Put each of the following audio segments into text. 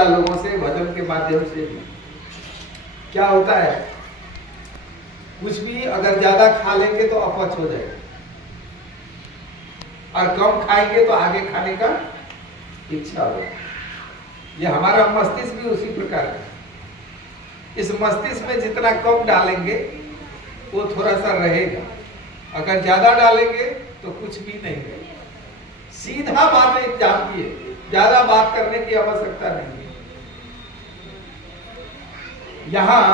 द्वारा लोगों से, भजन के माध्यम से भी। क्या होता है, कुछ भी अगर ज्यादा खा लेंगे तो अपच हो जाएगा, और कम खाएंगे तो आगे खाने का इच्छा होगा। ये हमारा मस्तिष्क भी उसी प्रकार का। इस मस्तिष्क में जितना कम डालेंगे वो थोड़ा सा रहेगा, अगर ज्यादा डालेंगे तो कुछ भी नहीं रहेगा। सीधा बात एक जानती है, ज्यादा बात करने की आवश्यकता नहीं है। यहाँ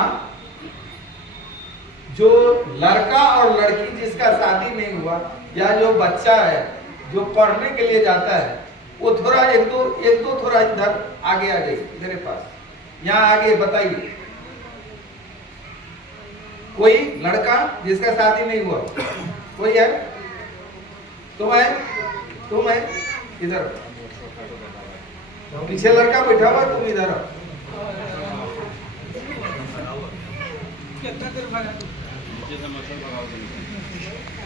जो लड़का और लड़की जिसका शादी नहीं हुआ, या जो बच्चा है जो पढ़ने के लिए जाता है, वो थोड़ा एक दो थोड़ा इधर आगे आ गई, मेरे पास यहाँ आगे बताइए। कोई लड़का जिसका शादी नहीं हुआ, कोई है? तुम है इधर, पीछे लड़का बैठा हुआ, तुम इधर आओ।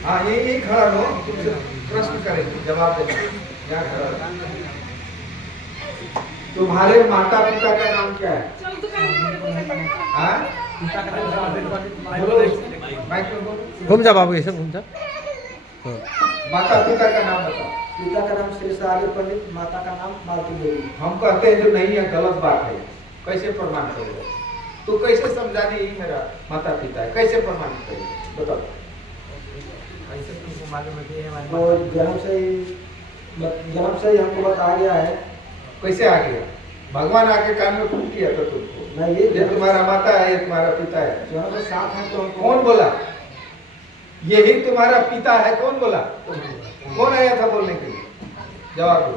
हाँ, यही खड़ा रहो, तुमसे प्रश्न करेंगे, जवाब देना। क्या खड़ा रहो? तुम्हारे माता पिता का नाम क्या है? घूम जा बाबू, ऐसे घूम जा। माता पिता का नाम बताओ। पिता का नाम श्री सारी पंडित, माता का नाम मालती देवी। हम कहते हैं जो नहीं है, गलत बात है, कैसे प्रमाण करोगे? तो कैसे समझाने यही मेरा माता पिता है, कैसे प्रमाणित करोगे बताओ? ऐसे तुमको मालूम है वो जन्म से ही हमको बताया गया है। कैसे आ गया? भगवान आके कान में फूट किया था तुमको? नहीं, ये तुम्हारा माता है, ये तुम्हारा पिता है। जन्म से साथ है तो कौन बोला यही तुम्हारा पिता है? कौन बोला? कौन आया था बोलने के लिए? जवाब दो।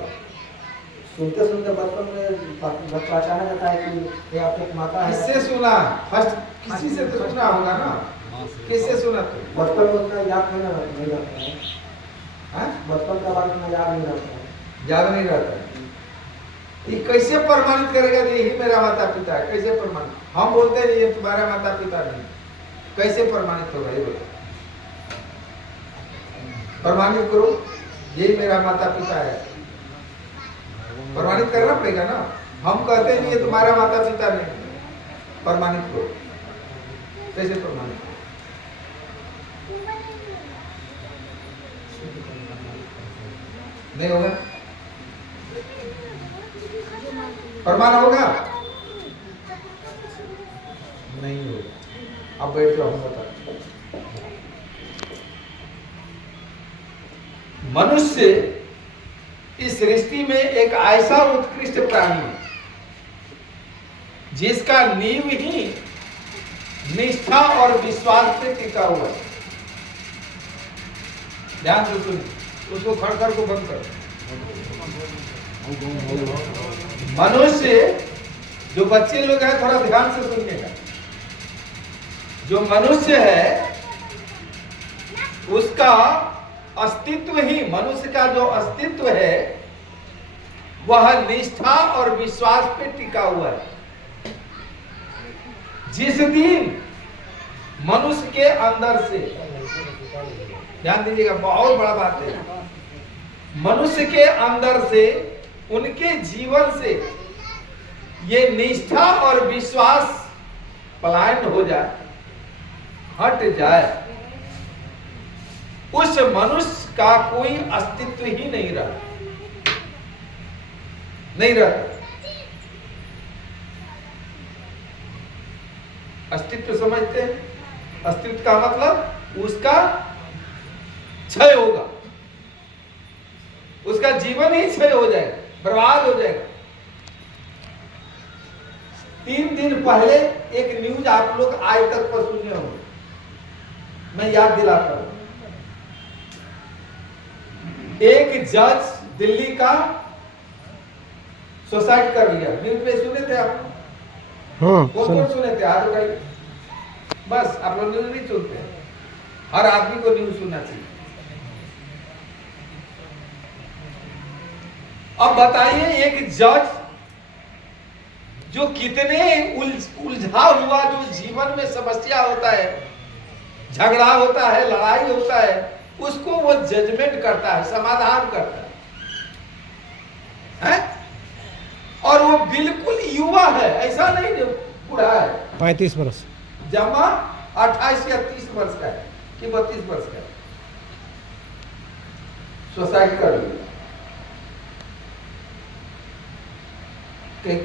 सुनते सुनते बचपन में अचानक बताया कि ये आपकी माता है। किससे सुना? फर्स्ट किसी से तो सुना होगा ना? किससे सुना तुम? बचपन में उतना याद नहीं रहता है। हाँ? बचपन का बात में याद नहीं रहता है। याद नहीं रहता है। ये कैसे प्रमाणित करेगा कि यही मेरा माता पिता है? कैसे प्रमाणित? हम बोलते हैं ये तुम्हारा माता पिता नहीं, कैसे प्रमाणित होगा ये बताओ? प्रमाणित करो, यही मेरा माता पिता है, प्रमाणित करना पड़ेगा ना। हम कहते हैं ये तुम्हारा माता पिता नहीं, प्रमाणित करो। कैसे प्रमाणित करो? नहीं होगा? प्रमाण होगा? नहीं होगा। अब बैठ जाओ, हम बता। मनुष्य इस सृष्टि में एक ऐसा उत्कृष्ट प्राणी है जिसका नींव ही निष्ठा और विश्वास पे टिका हुआ है। ध्यान से सुनिए, उसको खड़खड़ को बंद करो। मनुष्य, जो बच्चे लोग हैं थोड़ा ध्यान से सुनिएगा, जो मनुष्य है उसका अस्तित्व ही, मनुष्य का जो अस्तित्व है वह निष्ठा और विश्वास पे टिका हुआ है। जिस दिन मनुष्य के अंदर से, ध्यान दीजिएगा, बहुत बड़ा बात है, मनुष्य के अंदर से, उनके जीवन से ये निष्ठा और विश्वास पलायन हो जाए, हट जाए, उस मनुष्य का कोई अस्तित्व ही नहीं रहा, नहीं रहता। अस्तित्व समझते हैं? अस्तित्व का मतलब उसका क्षय होगा, उसका जीवन ही क्षय हो जाएगा, बर्बाद हो जाएगा। 3 दिन पहले एक न्यूज आप लोग आज तक पर सुने होंगे, मैं याद दिलाता हूं। एक जज दिल्ली का सुसाइड कर लिया, न्यूज पे सुने थे आप? कौन सुने थे? हाथ उठाइए। बस आप लोग न्यूज नहीं सुनते, हर आदमी को न्यूज सुनना चाहिए। अब बताइए, एक जज जो कितने उलझा हुआ, जो जीवन में समस्या होता है, झगड़ा होता है, लड़ाई होता है, उसको वो जजमेंट करता है, समाधान करता है? और वो बिल्कुल युवा है, ऐसा नहीं जो बूढ़ा है। 35 वर्ष। जमा 28 या 30 वर्ष का है कि 32 वर्ष का है। सुसाइड कर लिया।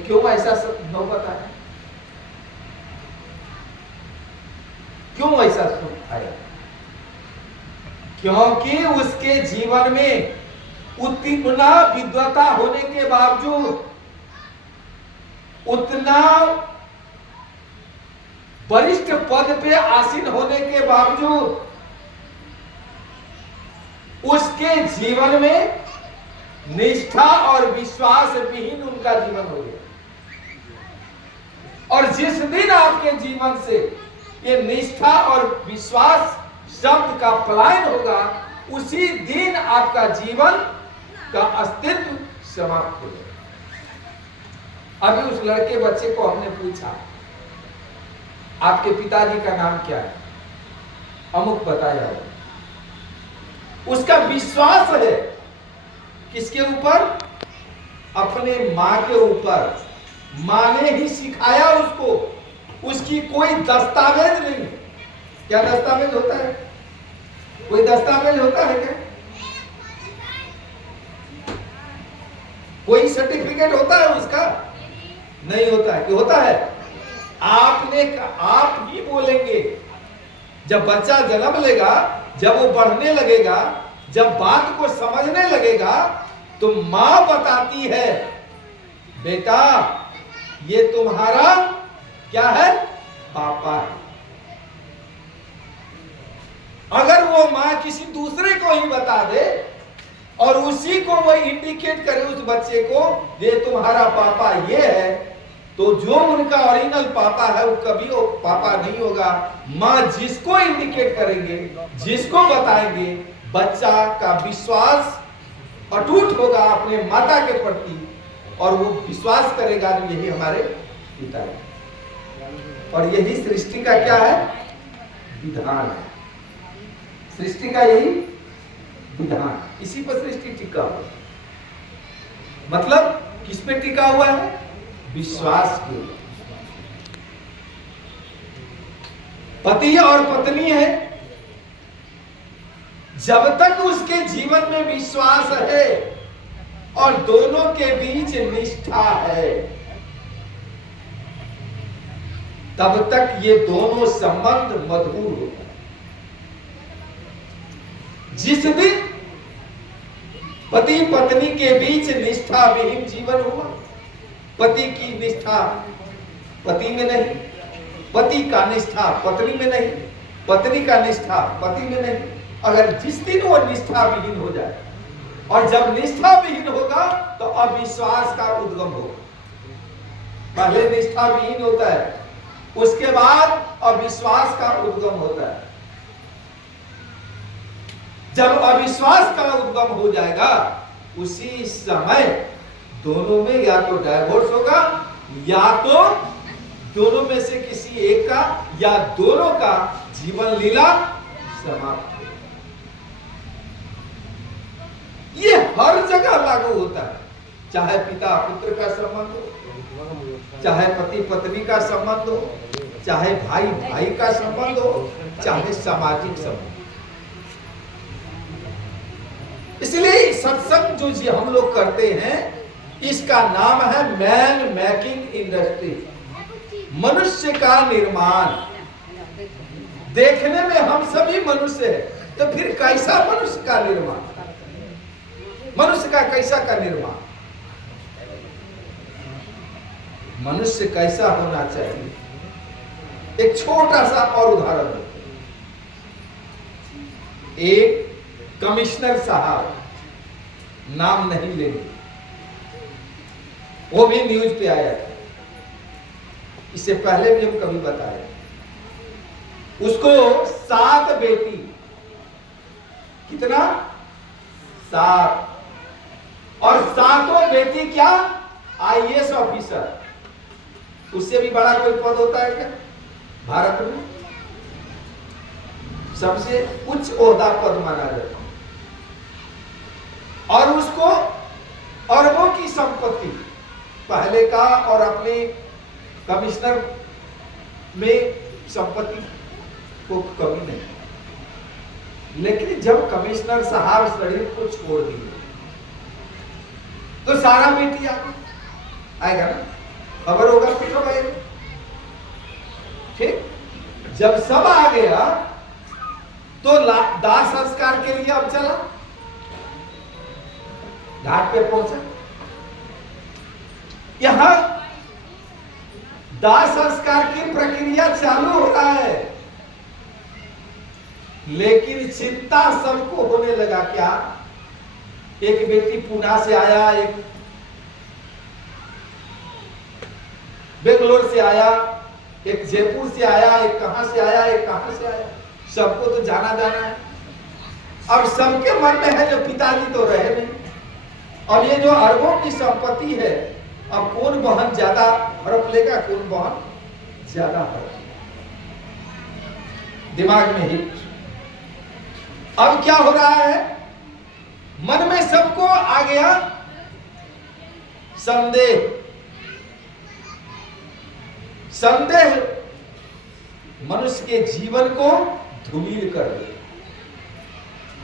क्यों ऐसा सब नौबत आया? क्यों ऐसा सुख आया? क्योंकि उसके जीवन में उतना विद्वता होने के बावजूद, उतना वरिष्ठ पद पे आसीन होने के बावजूद उसके जीवन में निष्ठा और विश्वास विहीन उनका जीवन हो गया। और जिस दिन आपके जीवन से ये निष्ठा और विश्वास शब्द का पलायन होगा, उसी दिन आपका जीवन का अस्तित्व समाप्त हो जाएगा। अभी उस लड़के बच्चे को हमने पूछा, आपके पिताजी का नाम क्या है? अमुक बताया। उसका विश्वास है किसके ऊपर? अपने मां के ऊपर। मां ने ही सिखाया उसको, उसकी कोई दस्तावेज नहीं। क्या दस्तावेज होता है? कोई दस्तावेज होता है क्या? कोई सर्टिफिकेट होता है उसका? नहीं होता है। कि होता है? आप ही बोलेंगे। जब बच्चा जन्म लेगा, जब वो बढ़ने लगेगा, जब बात को समझने लगेगा, तो मां बताती है, बेटा ये तुम्हारा क्या है? पापा है। अगर वो मां किसी दूसरे को ही बता दे और उसी को वो इंडिकेट करे उस बच्चे को, ये तुम्हारा पापा ये है, तो जो उनका ओरिजिनल पापा है वो कभी वो पापा नहीं होगा। मां जिसको इंडिकेट करेंगे, जिसको बताएंगे, बच्चा का विश्वास अटूट होगा अपने माता के प्रति, और वो विश्वास करेगा कि यही हमारे पिता है। और यही सृष्टि का क्या है? विधान है। सृष्टि का यही विधान, इसी पर सृष्टि टिका हुआ। मतलब किस पे टिका हुआ है? विश्वास के। पति और पत्नी है, जब तक उसके जीवन में विश्वास है और दोनों के बीच निष्ठा है, तब तक ये दोनों संबंध मधुर होता है। जिस दिन पति पत्नी के बीच निष्ठा विहीन जीवन हुआ, पति की निष्ठा पति में नहीं, पति का निष्ठा पत्नी में नहीं, पत्नी का निष्ठा पति में नहीं, अगर जिस दिन वो निष्ठा विहीन हो जाए, और जब निष्ठा विहीन होगा तो अविश्वास का उद्गम होगा। पहले निष्ठा विहीन होता है, उसके बाद अविश्वास का उद्गम होता है। जब अविश्वास का उद्गम हो जाएगा, उसी समय दोनों में या तो डाइवोर्स होगा, या तो दोनों में से किसी एक का या दोनों का जीवन लीला समाप्त हो। ये हर जगह लागू होता है, चाहे पिता पुत्र का संबंध हो, चाहे पति पत्नी का संबंध हो, चाहे भाई भाई का संबंध हो, चाहे सामाजिक संबंध। इसलिए सत्संग जो जी हम लोग करते हैं, इसका नाम है मैन मेकिंग इंडस्ट्री, मनुष्य का निर्माण। देखने में हम सभी मनुष्य हैं, तो फिर कैसा मनुष्य का निर्माण? मनुष्य का कैसा का निर्माण? मनुष्य कैसा होना चाहिए? एक छोटा सा और उदाहरण देते हैं। एक कमिश्नर साहब, नाम नहीं लेंगे, वो भी न्यूज पे आया था, इससे पहले भी हम कभी बताए। उसको 7 बेटी, कितना? 7, और 7 बेटी क्या? IAS officer. उससे भी बड़ा कोई पद होता है क्या भारत में? सबसे उच्च ओहदा पद माना जाता है। और उसको अरबों की संपत्ति, पहले का और अपने कमिश्नर में संपत्ति को कमी नहीं, लेकिन जब कमिश्नर साहब शरीर को छोड़ दिए तो सारा बेटी आएगा ना, खबर होगा पिता भाई। ठीक, जब सब आ गया तो दाह संस्कार के लिए अब चला, घाट पे पहुंचा। यहां दाह संस्कार की प्रक्रिया चालू हो रहा है, लेकिन चिंता सबको होने लगा। क्या? एक बेटी पूना से आया, एक बेंगलोर से आया, एक जयपुर से आया, एक कहां से आया, एक कहां से आया, सबको तो जाना जाना है। अब सबके मन में है जो पिताजी तो रहे नहीं, और ये जो अरबों की संपत्ति है, अब कौन बहन ज्यादा हड़प लेगा, कौन बहन ज्यादा हड़प, दिमाग में हिट। अब क्या हो रहा है, मन में सबको आ गया संदेह। संदेह मनुष्य के जीवन को धूमिल कर देता,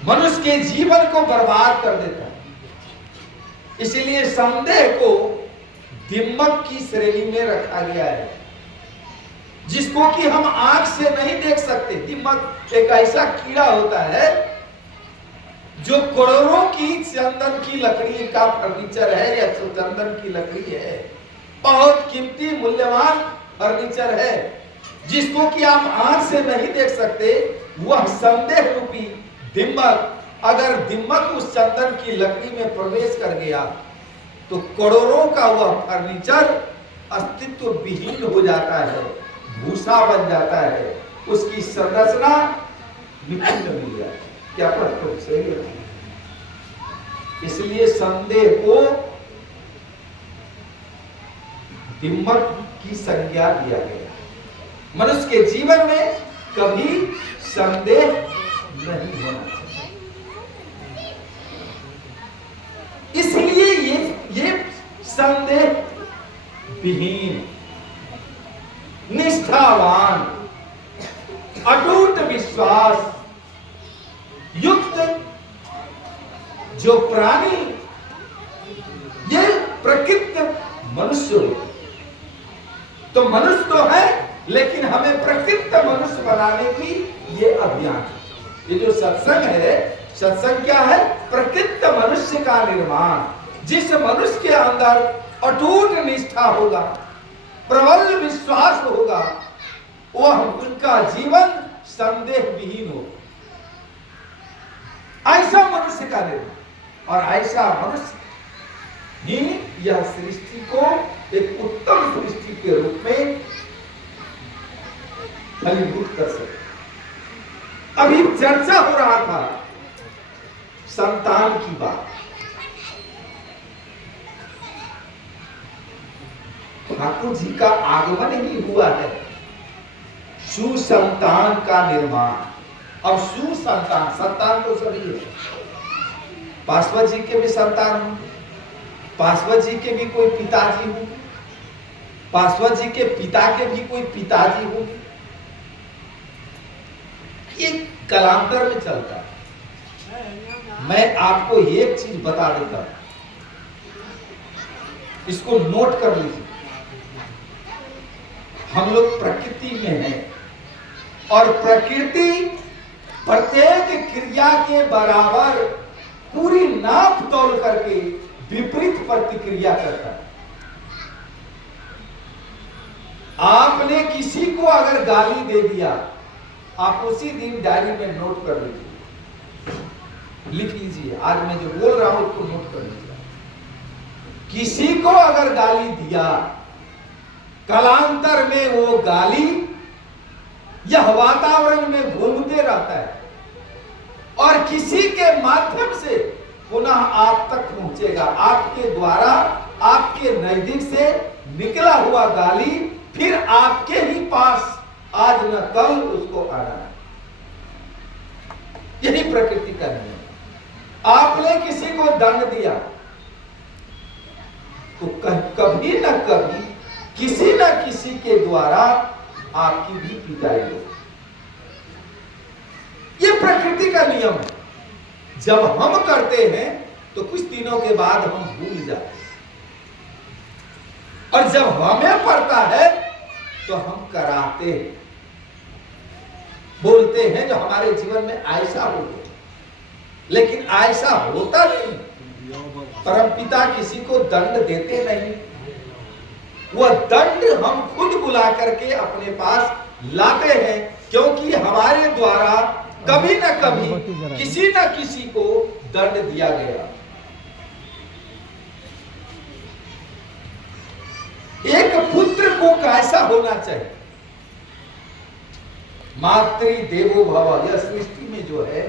मनुष्य के जीवन को बर्बाद कर देता है। इसलिए संदेह को दिम्मक की श्रेणी में रखा गया है, जिसको कि हम आंख से नहीं देख सकते। दिम्मक एक ऐसा कीड़ा होता है जो करोड़ों की चंदन की लकड़ी का फर्नीचर है, या चंदन की लकड़ी है, बहुत कीमती मूल्यवान फर्नीचर है, जिसको कि आप आंख से नहीं देख सकते। वह संदेह रूपी दिम्मक, अगर दिम्मक उस चंदन की लकड़ी में प्रवेश कर गया तो करोड़ों का वह फर्नीचर अस्तित्व विहीन हो जाता है, भूसा बन जाता है, उसकी संरचना मिट्टी में मिल जाती है। क्या प्रश्न सही है? इसलिए संदेह को दिम्मक की संज्ञा दिया गया। मनुष्य के जीवन में कभी संदेह नहीं होना चाहिए। इसलिए ये संदेह विहीन, निष्ठावान, अटूट विश्वास युक्त जो प्राणी, ये प्रकृत मनुष्य हो। तो मनुष्य तो है, लेकिन हमें प्रकृत मनुष्य बनाने की ये अभियान है। ये जो सत्संग है, सत्संग क्या है? प्रकृत मनुष्य का निर्माण। जिस मनुष्य के अंदर अटूट निष्ठा होगा, प्रबल विश्वास होगा, वह उनका जीवन संदेह विहीन होगा। ऐसा मनुष्य का निर्माण, और ऐसा मनुष्य ही यह सृष्टि को एक उत्तम सृष्टि के रूप में फलीभूत कर सकते। अभी चर्चा हो रहा था संतान की बात। ठाकुर जी का आगमन ही हुआ है, सुसंतान का निर्माण। अब सुसंतान, संतान तो सभी है। पार्श्वत जी के भी संतान होंगे, पार्श्वत जी के भी कोई पिताजी होंगे, पार्श्वत जी के पिता के भी कोई पिताजी होंगे। ये कालांतर में चलता है। मैं आपको एक चीज बता देता हूं, इसको नोट कर लीजिए। हम लोग प्रकृति में हैं, और प्रकृति प्रत्येक क्रिया के बराबर पूरी नाप तोल करके विपरीत प्रतिक्रिया करता है। आपने किसी को अगर गाली दे दिया, आप उसी दिन डायरी में नोट कर लीजिए, लिख लीजिए। आज मैं जो बोल रहा हूं उसको नोट कर लीजिए। किसी को अगर गाली दिया, कालांतर में वो गाली यह वातावरण में घूमते रहता है, और किसी के माध्यम से पुनः आप तक पहुंचेगा। आपके द्वारा, आपके नजदीक से निकला हुआ गाली फिर आपके ही पास आज न कल उसको आना है। यही प्रकृति का नियम। आपने किसी को दंड दिया, तो कभी न कभी किसी न किसी के द्वारा आपकी भी पिटाई हो। ये प्रकृति का नियम है। जब हम करते हैं तो कुछ दिनों के बाद हम भूल जाते हैं, और जब हमें पड़ता है तो हम कराते हैं, बोलते हैं जो हमारे जीवन में ऐसा हो गया, लेकिन ऐसा होता नहीं। परमपिता किसी को दंड देते नहीं, वह दंड हम खुद बुला करके अपने पास लाते हैं, क्योंकि हमारे द्वारा कभी न कभी किसी न किसी को दंड दिया गया। एक पुत्र को कैसा होना चाहिए? मातृ देवो भव। यह सृष्टि में जो है,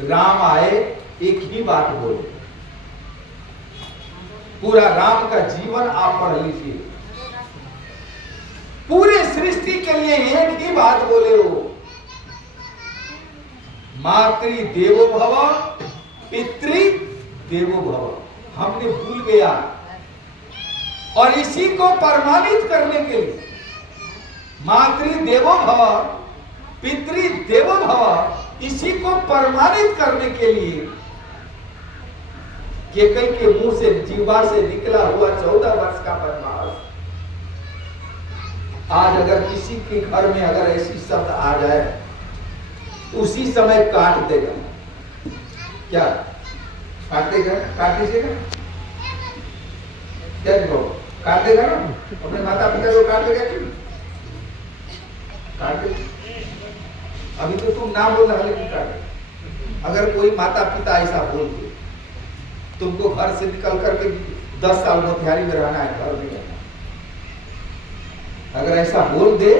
राम आए एक ही बात बोले, पूरा राम का जीवन आप पढ़ लीजिए, पूरे सृष्टि के लिए एक ही बात बोले हो, मातृ देवो भव पितृ देवो भव। हमने भूल गया, और इसी को प्रमाणित करने के लिए मातृ देवो भव पितृ देवो भव, इसी को प्रमाणित करने के लिए केकई के मुंह से जीवा से निकला हुआ 14 वर्ष का वनवास, आज अगर किसी के घर में अगर ऐसी शब्द आ जाए उसी समय काट देगा। क्या काट देगा? काट दीजिएगा क्या? काट देगा ना? अपने माता पिता को काट देगा क्यों? काट दे। अभी तो तुम ना बोल रहे, लेकिन काट। अगर कोई माता पिता ऐसा बोल दे, तुमको घर से निकल करके 10 साल मोतिहारी में रहना है, घर में रहना, अगर ऐसा बोल दे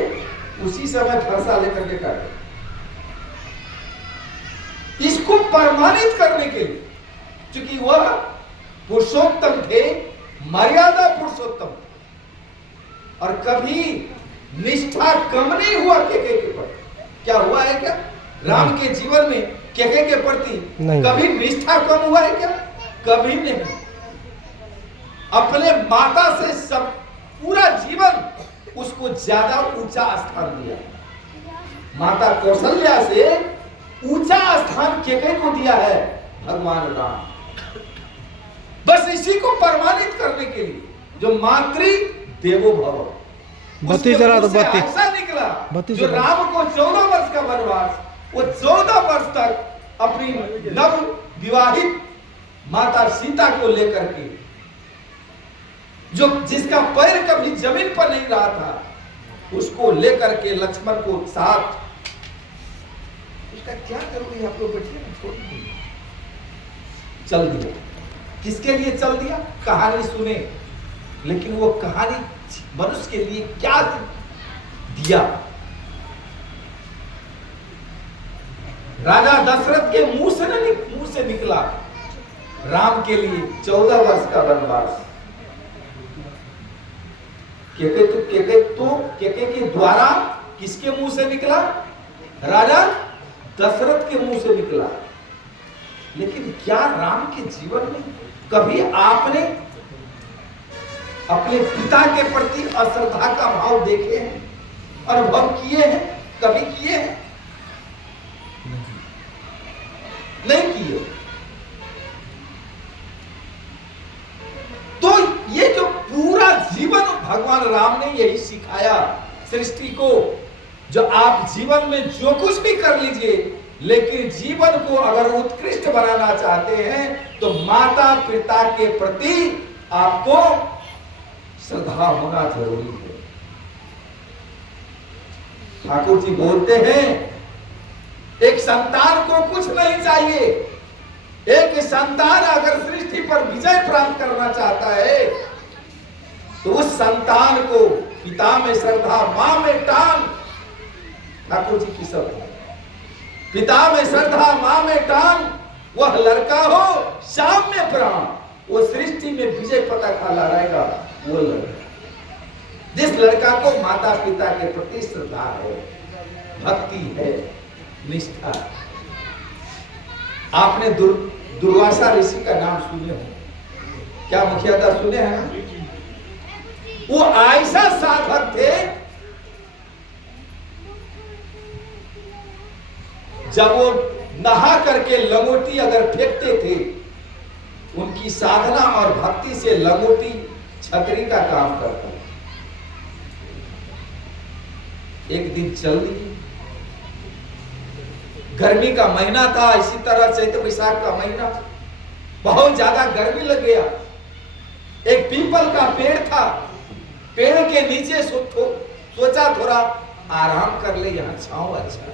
उसी समय फरसा लेकर के काट दे। इसको प्रमाणित करने के लिए, क्योंकि वह पुरुषोत्तम थे, मर्यादा पुरुषोत्तम, और कभी निष्ठा कम नहीं हुआ केके के प्रति। क्या हुआ है क्या राम के जीवन में केके के प्रति कभी निष्ठा कम हुआ है क्या? कभी नहीं। अपने माता से सब पूरा जीवन उसको ज्यादा ऊंचा स्थान दिया। माता कौशल्या से ऊंचा स्थान केके को दिया है भगवान राम। बस इसी को प्रमाणित करने के लिए जो मातृ देवो भव, बत्ती जरा तो बत्ती ऐसा निकला बत्ती जो राम को 14 वर्ष का वनवास, वो 14 वर्ष तक अपनी नव विवाहित माता सीता को लेकर के, जो जिसका पैर कभी जमीन पर नहीं रहा था, उसको लेकर के लक्ष्मण को साथ, उसका क्या करोगे आप लोग? बैठिए ना, छोड़ दीजिए। चल दिया। किसके लिए चल दिया? कहानी सुने, लेकिन वो कहानी मनुष्य के लिए क्या दिया? राजा दशरथ के मुंह से निकला राम के लिए 14 वर्ष का वनवास। केके के द्वारा किसके मुंह से निकला? राजा दशरथ के मुंह से निकला। लेकिन क्या राम के जीवन में कभी आपने अपने पिता के प्रति अश्रद्धा का भाव देखे हैं, अनुभव किए हैं? कभी किए हैं? नहीं किए। तो ये जो पूरा जीवन भगवान राम ने यही सिखाया सृष्टि को, जो आप जीवन में जो कुछ भी कर लीजिए, लेकिन जीवन को अगर उत्कृष्ट बनाना चाहते हैं तो माता पिता के प्रति आपको श्रद्धा होना जरूरी है। ठाकुर जी बोलते हैं, एक संतान को कुछ नहीं चाहिए। एक संतान अगर सृष्टि पर विजय प्राप्त करना चाहता है तो उस संतान को पिता में श्रद्धा, मां में टान। ठाकुर जी की शब्द, पिता में श्रद्धा, मां में टान, वह लड़का हो शाम में प्राण, वो सृष्टि में विजय पताका लहराएगा। वो लड़का, जिस लड़का को माता पिता के प्रति श्रद्धा है, भक्ति है, निष्ठा। आपने दुर्वासा ऋषि का नाम सुने हो? क्या मुखिया सुने हैं? वो ऐसा साधक थे, जब वो नहा करके लंगोटी अगर फेंकते थे, उनकी साधना और भक्ति से लंगोटी छतरी का काम करता। एक दिन चल दी, गर्मी का महीना था, इसी तरह चैत्र वैशाख का महीना, बहुत ज्यादा गर्मी लग गया। एक पीपल का पेड़ था, पेड़ के नीचे सोचा थोड़ा आराम कर ले, यहां छांव अच्छा।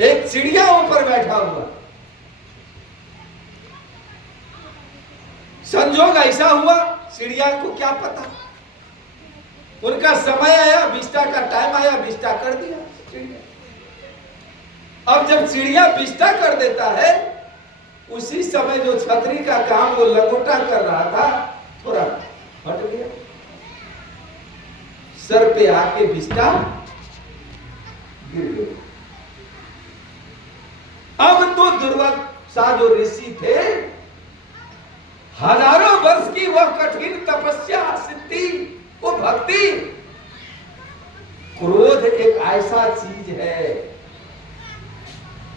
एक चिड़िया ऊपर बैठा हुआ, संजोग ऐसा हुआ, चिड़िया को क्या पता, उनका समय आया, विष्टा का टाइम आया, विष्टा कर दिया चिड़िया। अब जब चिड़िया विष्टा कर देता है, उसी समय जो छतरी का काम वो लंगोटा कर रहा था, थोड़ा हट गया, सर पे आके विष्टा गिर गया। अब तो दुर्वासा जो ऋषि थे, हजारों वर्ष की वह कठिन तपस्या, सिद्धि, वो भक्ति, क्रोध एक ऐसा चीज है,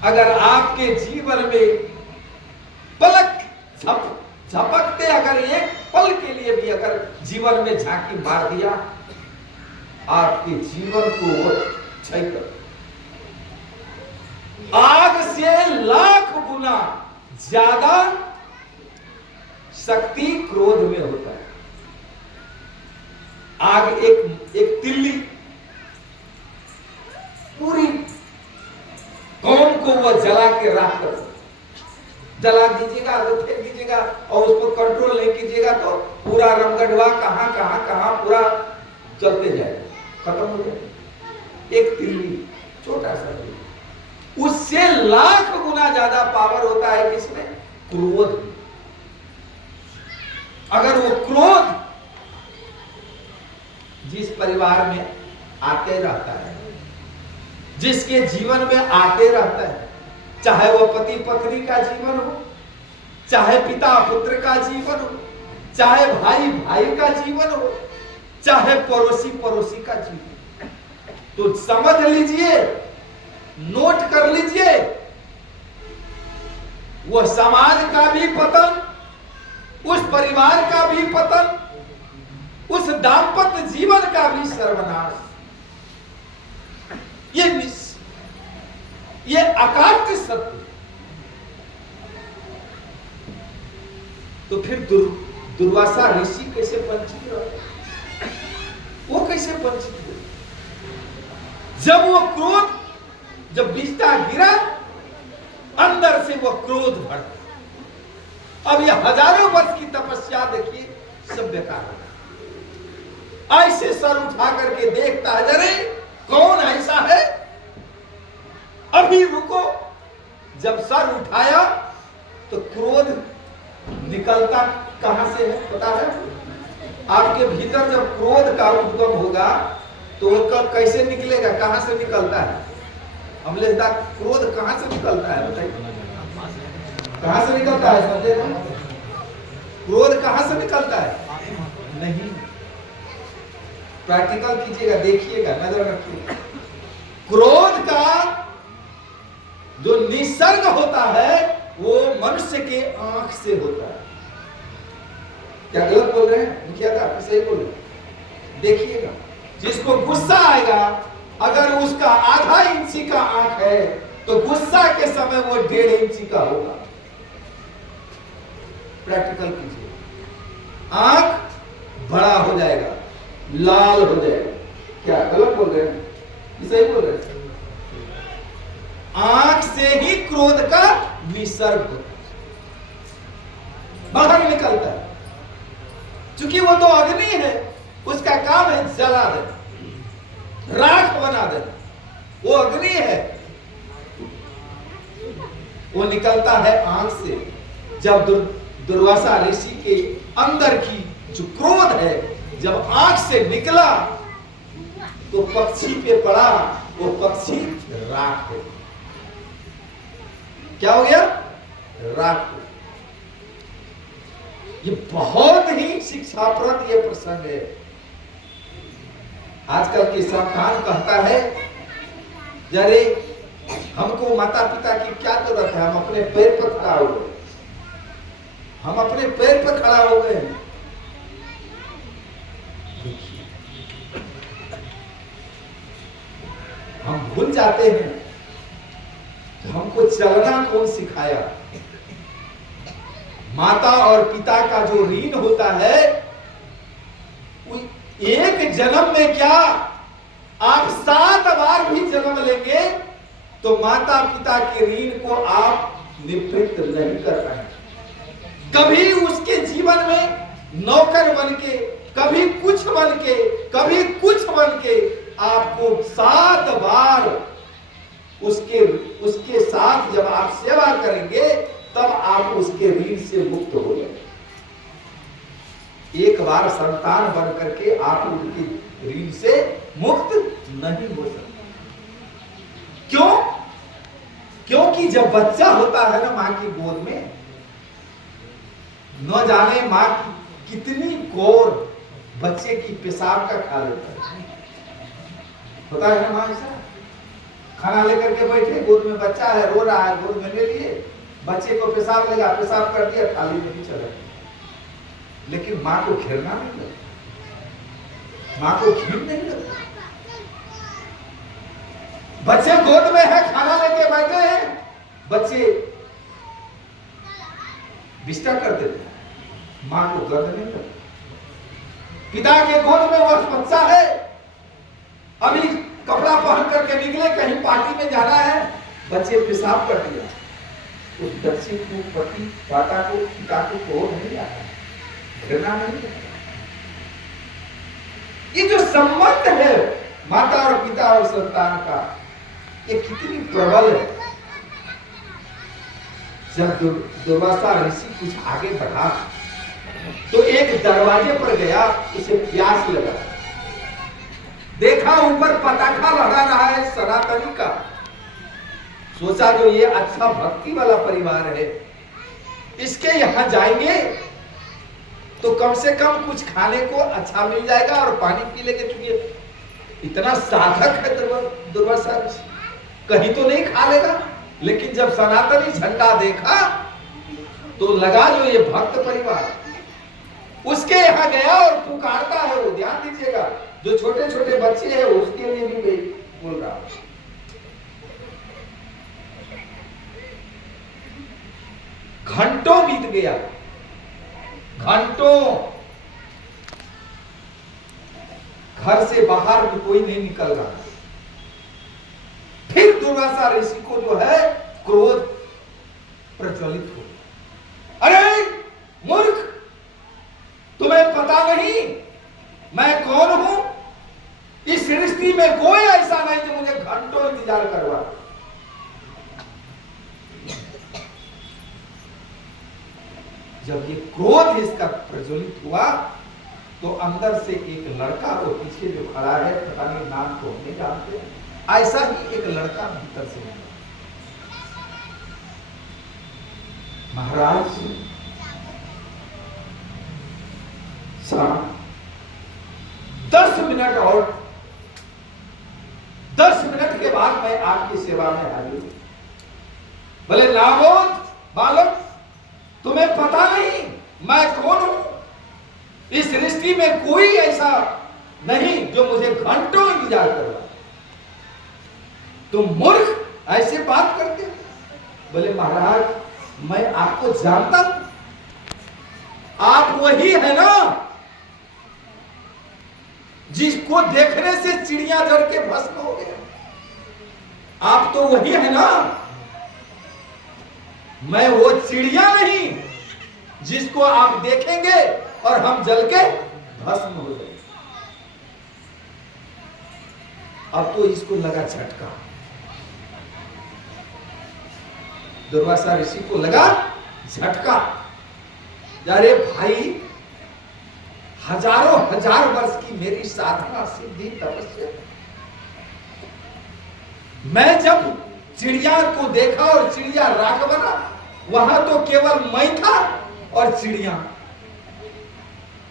अगर आपके जीवन में पलक झपकते अगर एक पल के लिए भी अगर जीवन में झांकी मार दिया, आपके जीवन को वो क्षय कर। आग से लाख गुना ज्यादा शक्ति क्रोध में होता है। आग एक तिल्ली पूरी कौम को वो जला के राख कर, जला दीजिएगा तो फेंक दीजिएगा और उसको कंट्रोल नहीं कीजिएगा तो पूरा रमगढ़वा कहां पूरा चलते जाएगा, खत्म हो जाएगा। एक तिल्ली, छोटा सा तिल्ली, उससे लाख गुना ज्यादा पावर होता है किसमें? क्रोध। अगर वो क्रोध जिस परिवार में आते रहता है, जिसके जीवन में आते रहता है, चाहे वो पति पत्नी का जीवन हो, चाहे पिता पुत्र का जीवन हो, चाहे भाई भाई का जीवन हो, चाहे पड़ोसी पड़ोसी का जीवन, तो समझ लीजिए, नोट कर लीजिए, वह समाज का भी पतन, उस परिवार का भी पतन, उस दाम्पत्य जीवन का भी सर्वनाश। ये अकाट्य सत्य। तो फिर दुर्वासा ऋषि कैसे वंचित रहे? वो कैसे वंचित हुए? जब वो क्रोध, जब विष्टा गिरा, अंदर से वो क्रोध भड़का। अब ये हजारों वर्ष की तपस्या देखिए, सब बेकार हो। ऐसे सर उठा करके देखता है, अरे कौन ऐसा है, अभी रुको। जब सर उठाया तो क्रोध निकलता कहां से है पता है? आपके भीतर जब क्रोध का उद्गम होगा तो वो कैसे निकलेगा, कहां से निकलता है? अमलेशदा, क्रोध कहां से निकलता है बताइए? कहां से निकलता है? समझे ना? क्रोध कहां से निकलता है? नहीं, प्रैक्टिकल कीजिएगा, देखिएगा, नजर रखिएगा। क्रोध का जो निसर्ग होता है वो मनुष्य के आंख से होता है। क्या गलत बोल रहे हैं मुखिया दा? सही बोल रहे हैं। देखिएगा, जिसको गुस्सा आएगा, अगर उसका आधा इंची का आंख है तो गुस्सा के समय वो 1.5 इंची का होगा। प्रैक्टिकल कीजिए, आंख बड़ा हो जाएगा, लाल हो जाएगा। क्या गलत बोल रहे हैं? सही बोल रहे हैं। आंख से ही क्रोध का विसर्ग होता है, बाहर निकलता है। क्योंकि वो तो अग्नि है, उसका काम है जला देना, राख बना देना। वो अग्नि है, वो निकलता है आंख से। जब दुर्वासा ऋषि के अंदर की जो क्रोध है जब आंख से निकला तो पक्षी पे पड़ा, वो पक्षी राख हो। क्या हो गया? राख हो। ये बहुत ही शिक्षाप्रद ये प्रसंग है। आजकल के संतान कहता है, अरे हमको माता पिता की क्या जरूरत है, हम अपने पैर पर खड़ा हो गए, हम अपने पैर पर खड़ा हो गए। हम भूल जाते हैं कि हमको चलना कौन सिखाया। माता और पिता का जो ऋण होता है, एक जन्म में क्या आप 7 बार भी जन्म लेंगे तो माता पिता के ऋण को आप निवृत्त नहीं कर पाएंगे। कभी उसके जीवन में नौकर बन के, कभी कुछ बन के, कभी कुछ बन के, आपको 7 बार उसके साथ जब आप सेवा करेंगे तब आप उसके ऋण से मुक्त हो जाएंगे। एक बार संतान बन करके आप उनके ऋण से मुक्त नहीं हो सकते। क्यों? क्योंकि जब बच्चा होता है ना मां की गोद में, न जाने मां की कितनी गौर बच्चे की पेशाब का खा लेता है। होता है ना मां ऐसा, खाना लेकर के बैठे, गोद में बच्चा है, रो रहा है, गोद में ले लिए, बच्चे को पेशाब लगा, पेशाब कर दिया, थाली में ही चला। लेकिन मां को खेलना नहीं लगता, मां को खेल नहीं लगता। बच्चे गोद में है, खाना लेके बैठे हैं, बच्चे बिस्तर कर देते हैं, मां को गर्द नहीं लगता। पिता के गोद में वह बच्चा है, अभी कपड़ा पहन करके निकले, कहीं पार्टी में जाना है, बच्चे पेशाब कर दिया, उस बच्चे को पति पाता को पिता को क्रोध नहीं आता, घृणा नहीं आता। ये जो संबंध है माता और पिता और संतान का, ये कितनी प्रबल है। जब दुर्वासा ऋषि कुछ आगे बढ़ा तो एक दरवाजे पर गया, उसे प्यास लगा, देखा ऊपर पताका लहरा रहा है सनातनी का। सोचा जो ये अच्छा भक्ति वाला परिवार है, इसके यहां जाएंगे तो कम से कम कुछ खाने को अच्छा मिल जाएगा और पानी पी लेंगे। क्योंकि इतना साधक है दुर्वासा, कहीं तो नहीं खा लेगा। लेकिन जब सनातनी झंडा देखा तो लगा जो ये भक्त परिवार, उसके यहां गया और पुकारता है वो। ध्यान दीजिएगा, जो छोटे छोटे बच्चे हैं उसके लिए भी बोल रहा हूं। घंटों बीत गया, घंटों, घर से बाहर भी कोई नहीं निकल रहा। फिर दुर्वासा ऋषि को जो है क्रोध प्रज्वलित हो। अरे मूर्ख, तुम्हें पता नहीं मैं कौन हूं? इस सृष्टि में कोई ऐसा नहीं जो मुझे घंटों इंतजार करवा। जब ये क्रोध इसका प्रज्वलित हुआ तो अंदर से एक लड़का, वो पीछे जो खड़ा है, पता नहीं नाम तो नहीं जानते, ऐसा ही एक लड़का भीतर से, महाराज 10 मिनट और 10 मिनट के बाद मैं आपकी सेवा में हाजिर हूं। बोले नाबोध बालक, तुम्हें पता नहीं मैं कौन हूं? इस सृष्टि में कोई ऐसा नहीं जो मुझे घंटों इंतजार कर रहा। तुम मूर्ख, ऐसे बात करते हो? बोले महाराज मैं आपको जानता हूं, आप वही है ना जिसको देखने से चिड़िया जड़ के भस्म हो गए। आप तो वही है ना। मैं वो चिड़िया नहीं जिसको आप देखेंगे और हम जल के भस्म हो जाएंगे। अब तो इसको लगा झटका, दुर्वासा ऋषि को लगा झटका। अरे भाई, हजारों हजार वर्ष की मेरी साधना सिद्धि तपस्या, मैं जब चिड़िया को देखा और चिड़िया राख बना, वहां तो केवल मैं था और चिड़िया।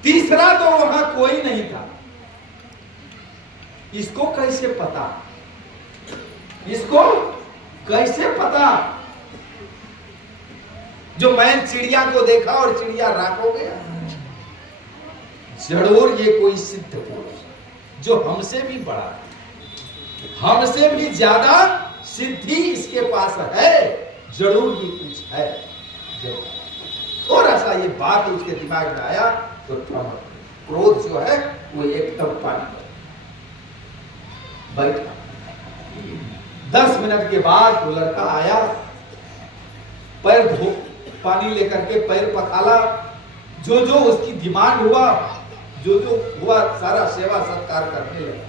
तीसरा तो वहां कोई नहीं था। इसको कैसे पता, इसको कैसे पता जो मैं चिड़िया को देखा और चिड़िया राख हो गया? जरूर ये कोई सिद्ध पुरुष जो हमसे भी बड़ा है, हमसे भी ज्यादा सिद्धि इसके पास है, जरूर ये कुछ है। जरूर थोड़ा सा ये बात उसके दिमाग में आया तो क्रोध जो है वो एकदम पानी बैठा। 10 मिनट के बाद वो लड़का आया, पैर धो पानी लेकर के पैर पखाला, जो जो उसकी डिमांड हुआ, जो जो हुआ सारा सेवा सत्कार करने लगा।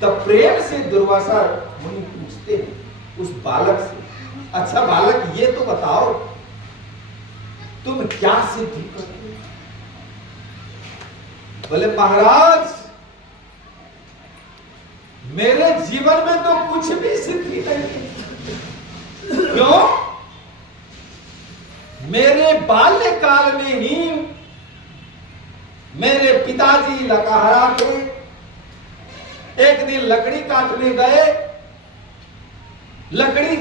तब प्रेम से दुर्वासा मुनि पूछते हैं उस बालक से, अच्छा बालक ये तो बताओ तुम क्या सिद्धि करते हो? बोले महाराज मेरे जीवन में तो कुछ भी सिद्धि नहीं। क्यों? मेरे बाल्यकाल में ही मेरे पिताजी लकहरा थे। एक दिन लकड़ी काटने गए, लकड़ी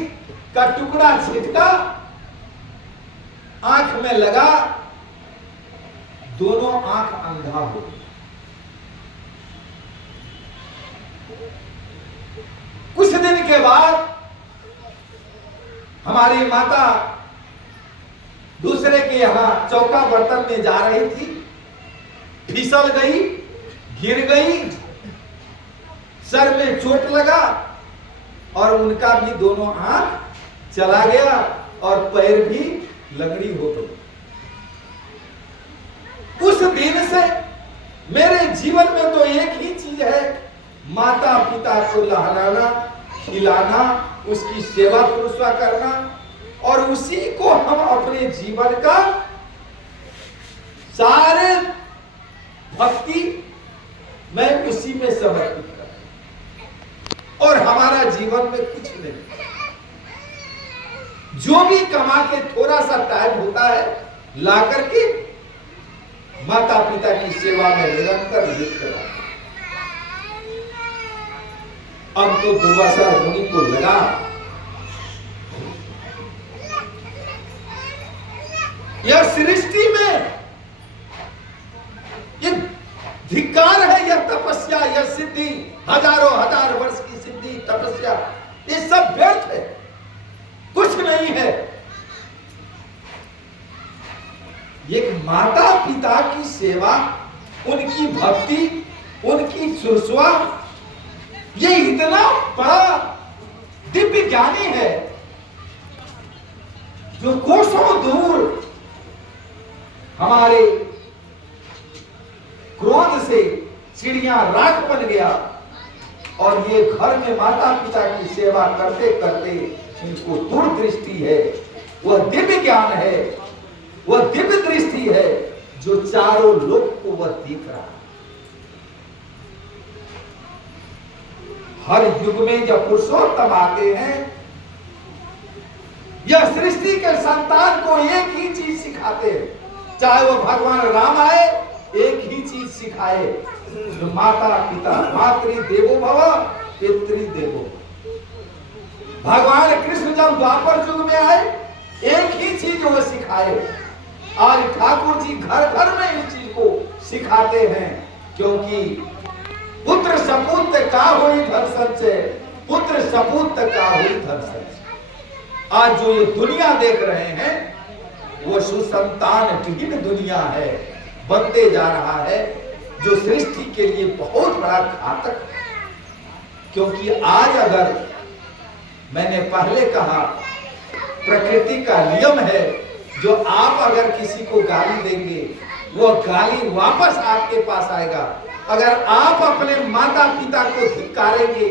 का टुकड़ा छिटका, आंख में लगा, दोनों आंख अंधा हो गई। कुछ दिन के बाद हमारी माता दूसरे के यहां चौका बर्तन में जा रही थी, फिसल गई, गिर गई, सर में चोट लगा और उनका भी दोनों आंख चला गया और पैर भी लंगड़ी हो गई। उस दिन से मेरे जीवन में तो एक ही चीज है, माता पिता को नहलाना, खिलाना, उसकी सेवा पुरुषवा करना, और उसी को हम अपने जीवन का सारे भक्ति मैं उसी में समर्पित कर, और हमारा जीवन में कुछ नहीं। जो भी कमा के थोड़ा सा टाइम होता है ला करके माता पिता की सेवा में निरंतर लिप्त रहते। अब तो दुर्वासा मुनि को लगा यह सृष्टि में ये धिक्कार है, यह तपस्या, यह सिद्धि, हजारों हजार वर्ष की सिद्धि तपस्या, ये सब व्यर्थ है, कुछ नहीं है। एक माता पिता की सेवा, उनकी भक्ति, उनकी सुरसवा, ये इतना बड़ा दिव्य ज्ञानी है जो कोसों दूर हमारे क्रोध से चिड़िया राख बन गया, और ये घर में माता पिता की सेवा करते करते इनको दूरदृष्टि है, वह दिव्य ज्ञान है, वह दिव्य दृष्टि है जो चारों लोग को वह दिख रहा है। हर युग में जब पुरुषोत्तम आते हैं, यह सृष्टि के संतान को एक ही चीज सिखाते हैं, चाहे वो भगवान राम आए एक ही चीज सिखाए, जो माता पिता, मातृ देवो भव पितृ देवो। भगवान कृष्ण जब द्वापर युग में आए एक ही चीज वो सिखाए। आज ठाकुर जी घर घर में इस चीज को सिखाते हैं, क्योंकि पुत्र सपूत का हुई धन संचय, पुत्र सपूत का हुई धन संचय। आज जो ये दुनिया देख रहे हैं वो सुसंतान विहीन दुनिया है, बनते जा रहा है, जो सृष्टि के लिए बहुत बड़ा घातक है। क्योंकि आज अगर मैंने पहले कहा प्रकृति का नियम है, जो आप अगर किसी को गाली देंगे वो गाली वापस आपके पास आएगा। अगर आप अपने माता पिता को धिक्कारेंगे,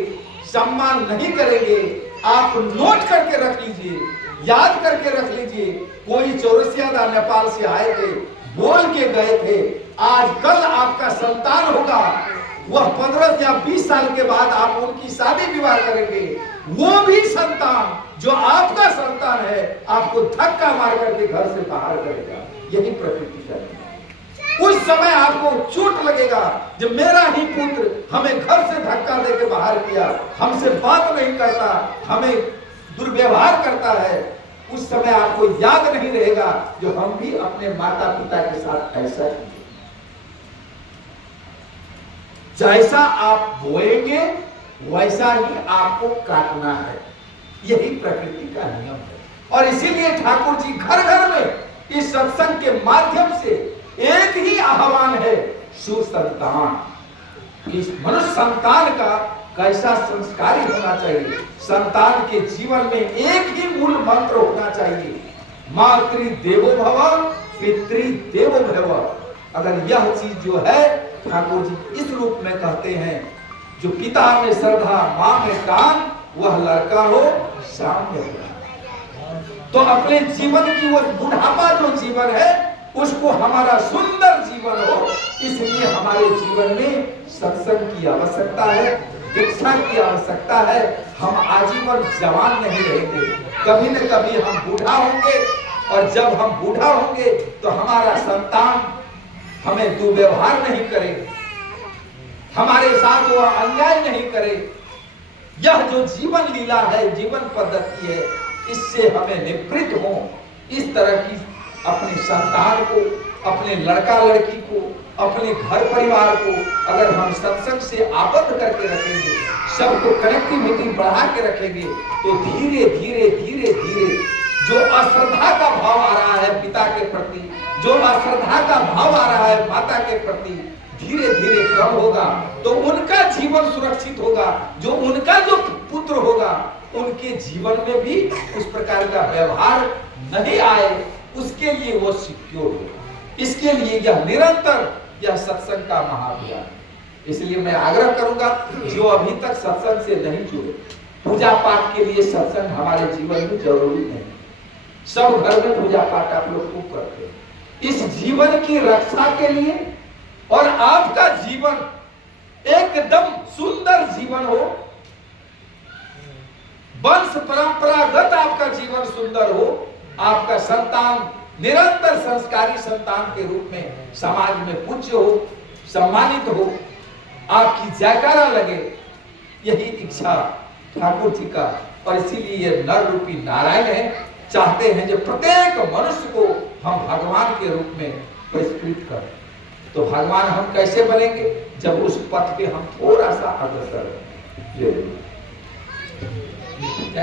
सम्मान नहीं करेंगे, आप नोट करके रख लीजिए, याद करके रख लीजिए। कोई चौरसिया नेपाल से आए थे, बोल के गए थे, आज कल आपका संतान होगा, वह 15 या 20 साल के बाद आप उनकी शादी विवाह करेंगे, वो भी संतान जो आपका संतान है आपको धक्का मार करके घर से बाहर करेगा। यही प्रकृति का नियम है। उस समय आपको चोट लगेगा जब मेरा ही पुत्र हमें घर से धक्का देके बाहर किया, हमसे बात नहीं करता, हमें दुर्व्यवहार करता है। उस समय आपको याद नहीं रहेगा जो हम भी अपने माता पिता के साथ ऐसा किए। जैसा आप बोएंगे वैसा ही आपको काटना है, यही प्रकृति का नियम है। और इसीलिए ठाकुर जी घर घर में इस सत्संग के माध्यम से एक ही आह्वान है, सुसंतान। इस मनुष्य संतान का कैसा संस्कारी होना चाहिए, संतान के जीवन में एक ही मूल मंत्र होना चाहिए, मातृ देवो भव पितृ देवो भव। अगर यह चीज जो है ठाकुर जी इस रूप में कहते हैं, जो पिता में श्रद्धा मां में कान, वह लड़का हो साम्य हो। तो अपने जीवन की वो बुढ़ापा जो जीवन है उसको हमारा सुंदर जीवन हो, इसलिए हमारे जीवन में सत्संग की आवश्यकता है, दीक्षा की आवश्यकता है। हम आजीवन जवान नहीं रहेंगे, कभी न कभी हम बूढ़ा होंगे, और जब हम बूढ़ा होंगे तो हमारा संतान हमें दुर्व्यवहार नहीं करे, हमारे साथ वह अन्याय नहीं करे। यह जो जीवन लीला है, जीवन पद्धति है, इससे हमें निवृत्त हो। इस तरह की अपने संतान को, अपने लड़का लड़की को, अपने घर परिवार को अगर हम सत्संग से आबद्ध करके रखेंगे, सबको कनेक्टिविटी बढ़ा के रखेंगे, तो धीरे धीरे धीरे धीरे जो अश्रद्धा का भाव आ रहा है पिता के प्रति, जो अश्रद्धा का भाव आ रहा है माता के प्रति, धीरे धीरे कम होगा। तो उनका जीवन सुरक्षित होगा, जो उनका जो पुत्र होगा उनके जीवन में भी उस प्रकार का व्यवहार नहीं आए, उसके लिए वो सिक्योर होगा। इसके लिए यह निरंतर यह सत्संग का महाअभियान। इसलिए मैं आग्रह करूंगा, जो अभी तक सत्संग से नहीं जुड़े, पूजा पाठ के लिए सत्संग हमारे जीवन में जरूरी नहीं। सब घर में पूजा पाठ आप लोग खूब करते हैं। इस जीवन की रक्षा के लिए और आपका जीवन एकदम सुंदर जीवन हो, वंश परंपरागत आपका जीवन सुंदर हो, आपका संतान निरंतर संस्कारी संतान के रूप में समाज में पूज्य हो, सम्मानित हो, आपकी जयकारा लगे, यही इच्छा ठाकुर जी का। और इसीलिए ये नर रूपी नारायण है, चाहते हैं जो प्रत्येक मनुष्य को हम भगवान के रूप में पुरस्कृत करें। तो भगवान हम कैसे बनेंगे, जब उस पथ पे हम थोड़ा सा अग्रसर हैं।